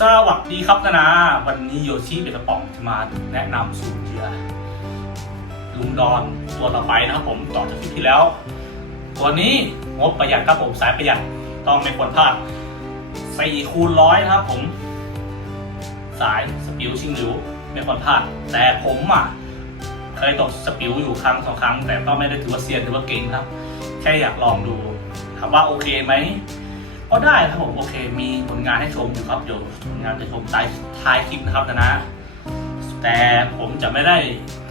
สวัสดีครับนานาวันนี้โยชิเบตปองจะมาแนะนำสูตรเหยื่อลุงดอนตัวต่อไปนะครับผมต่อจากคลิปที่แล้ว ตัวนี้งบประหยัดครับผมสายประหยัดต้องไม่ควรพลาด4คูณร้อยนะครับผม สายสปิวชิงหลิวไม่ควรพลาด แต่ผมอะเคยตกสปิวอยู่ครั้งสองครั้ง แต่ก็ไม่ได้ถือว่าเซียนถือว่าเก่งครับ แค่อยากลองดูถามว่าโอเคไหม ก็ได้ครับผมโอเค มีผลงานให้ชมอยู่ครับเดี๋ยวผลงานจะชมใต้ท้ายคลิปนะครับนะนะ แต่ผมจะไม่ได้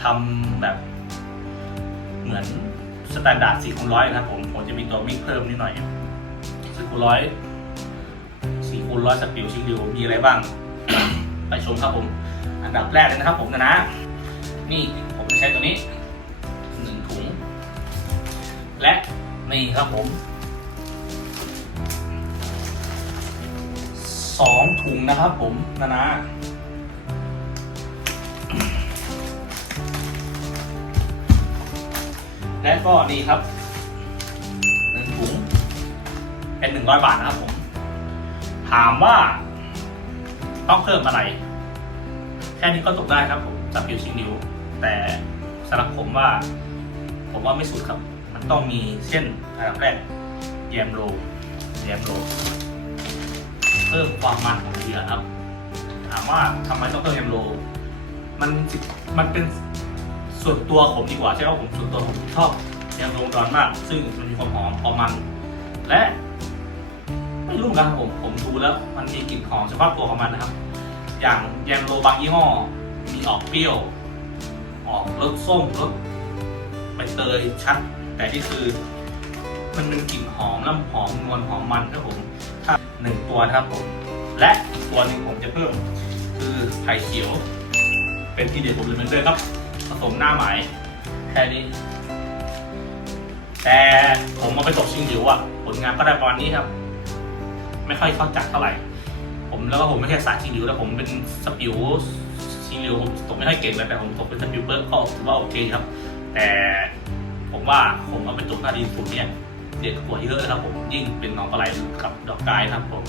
ทำแบบ เหมือนสแตนดาร์ด4คูณร้อยนะครับผมผมจะมีตัวมิกเพิ่มนิดหน่อย4คูณร้อย4คูณร้อยสปิลชิงดิวมีอะไรบ้าง ไปชมครับผม อันดับแรกเลยนะครับผมนะนะ นี่ผมจะใช้ตัวนี้หนึ่งถุง และนี่ครับผม สองถุงนะครับผมนะนะและก็นี่ครับหนึ่งถุง เป็นหนึ่งร้อยบาทนะครับผม ถามว่าต้องเพิ่มอะไร แค่นี้ก็ตกได้ครับผมจับผิวชิงนิ้วแต่สำหรับผมว่า ผมว่าไม่สุดครับ มันต้องมีเส้นอันดับแรกแยมโรแยมโร เพิ่มความมันของเหยื่อครับถามว่าทำไมต้องเพิ่มแยมโรมันมันเป็นส่วนตัวผมดีกว่าใช่ไหมผมส่วนตัวผมชอบแยมโรดอนมาก ซึ่งมันมีความหอมความมัน และไม่รู้นะครับผมผมดูแล้ว มันมีกลิ่นหอมเฉพาะตัวของมันนะครับ อย่างแยมโรบางยี่ห้อมีออกเปรี้ยว ออกรสส้มรสใบเตยชัด แต่ที่คือ มันเป็นกลิ่นหอมน้ำหอมนวลหอมมันครับผมถ้า หนึ่งตัวนะครับผมและตัวหนึ่งผมจะเพิ่ม คือไผ่เขียว เป็นที่เด็ดผมเลยเมือนเดิมครับผสมหน้าไหมแค่นี้แต่ผมมาไปตกชิงหลิวอะผลงานก็ได้ประมาณนี้ครับ ไม่ค่อยเข้าจัดเท่าไหร่ ผมแล้วก็ผมไม่ใช่สายชิงหลิวแต่ผมเป็นสปิวชิงหลิวผมตกไม่ค่อยเก่งเลยแต่ผมตกเป็นสปิวเบิร์กก็ถือว่าโอเคครับ แต่ผมว่าผมเอาไปตกหน้าดินสูตรเนี่ย เด็ดกว่าเยอะนะครับผมยิ่งเป็นน้องปลาไหลกับดอกกายครับผม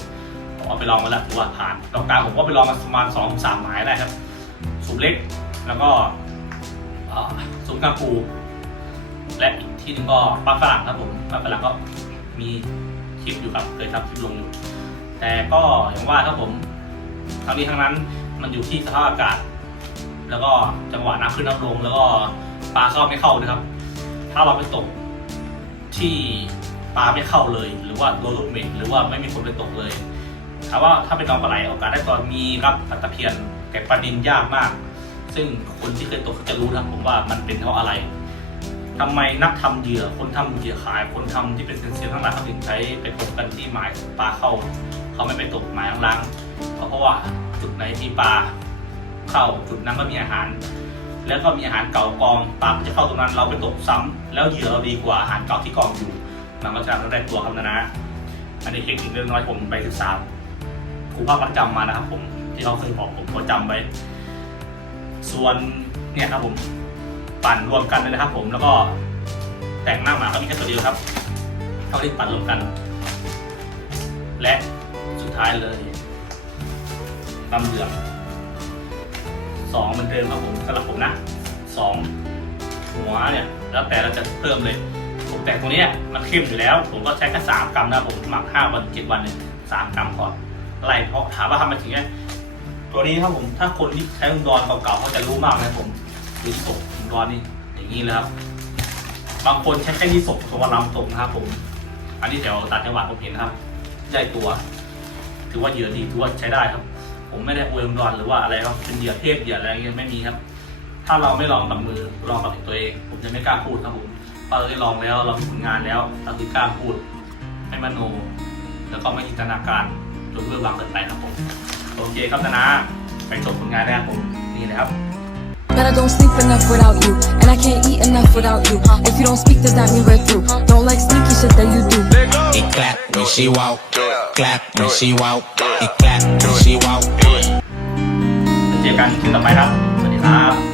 ผมเอาไปลองมาแล้วถือว่าผ่านดอกกายผมก็ไปลองมาประมาณสองสามไม้ได้ครับสูบเล็กแล้วก็เอ่อสูบกางปู และอีกที่หนึงก็ปลาฝรั่งครับผมปลาฝรั่งก็มีคลิปอยู่ครับเคยทำคลิปลงอยู่แต่ก็อย่างว่าครับผมทั้งนี้ทั้งนั้นมันอยู่ที่สภาพอากาศ แล้วก็จังหวะน้ำขึ้นน้ำลง แล้วก็ปลาเข้าไม่เข้านะครับ ถ้าเราไปตก ที่ปลาไม่เข้าเลย หรือว่าโดนลูกเมนหรือว่าไม่มีคนไปตกเลยถามว่าถ้าเป็นน้องปลาไหลโอกาสได้ตอนมีรับปัตะเพียนแต่ปลาดินยากมาก ซึ่งคนที่เคยตกเขาจะรู้นะครับผมว่ามันเป็นเพราะอะไรทำไมนักทำเหยื่อคนทำเหยื่อขาย คนทำที่เป็นเซนเซียทั้งหลายเขาถึงใช้ไปตกกันที่หมายปลาเข้า เขาไม่ไปตกหมายล่างเพราะว่าจุดไหนที่ปลาเข้าจุดนั้นก็มีอาหาร แล้วก็มีอาหารเก่ากองปลากจะเข้าตรงนั้นเราไปตกซ้ำแล้วเหยื่อเราดีกว่าอาหารเก่าที่กองอยู่มันก็จะได้ตัวครับนะนะ อันนี้เทคนิคเรื่องน้อยผมไปศึกษาครูภาคประจำมานะครับ ผมที่เขาเคยบอกผมก็จำไว้ส่วนเนี่ยครับผมปั่นรวมกันเลยนะครับ ผมแล้วก็แต่งหน้าหมาก็มีแค่ตัวเดียวครับเขาเรียกปั่นรวมกัน และสุดท้ายเลยตำเหลือง สองเหมือนเดิมครับผมสำหรับผมนะสองหัวเนี่ยแล้วแต่เราจะเพิ่มเลยผมแต่ตรงนี้มันเข้มอยู่แล้ว ผมก็ใช้แค่สามกรัมนะผมหมักห้าวันเจ็ดวันเนี่ยสามกรัมพอไล่เพราะถามว่าทำมาถึงไงตัวนี้ครับผมถ้าคนที่ใช้อุปกรณ์เก่าๆเขาจะรู้มากนะผมดูที่ตกอุปกรณ์นี่อย่างนี้เลยครับบางคนใช้แค่ที่ศพตัวลำตกนะครับผม อันนี้แถวต่างจังหวัดผมเห็นนะครับได้ตัว ถือว่าเยื่อดีถือว่าใช้ได้ครับ ผมไม่ได้อวยรอนหรือว่าอะไรครับเป็นเหยื่อเทพเหยื่ออะไรเงี้ยไม่มีครับ ถ้าเราไม่ลองกับมือลองกับตัวเอง ผมจะไม่กล้าพูดครับผมเพราะเราได้ลองแล้วเรามีผลงานแล้ว เราถึงกล้าพูดไม่มโน แล้วก็ไม่จินตนาการจนเพื่อวางเกินไปครับผมโอเคครับนะนะไปชมผลงานได้ครับผมนี่เลยครับ That I don't sleep enough without you, and I can't eat enough without you. If you don't speak, does that mean we're through? Don't like sneaky shit that you do. It clap when she walk. Clap when she walk. It clap when she walk. เจอกันคลิปต่อไปครับ สวัสดีครับ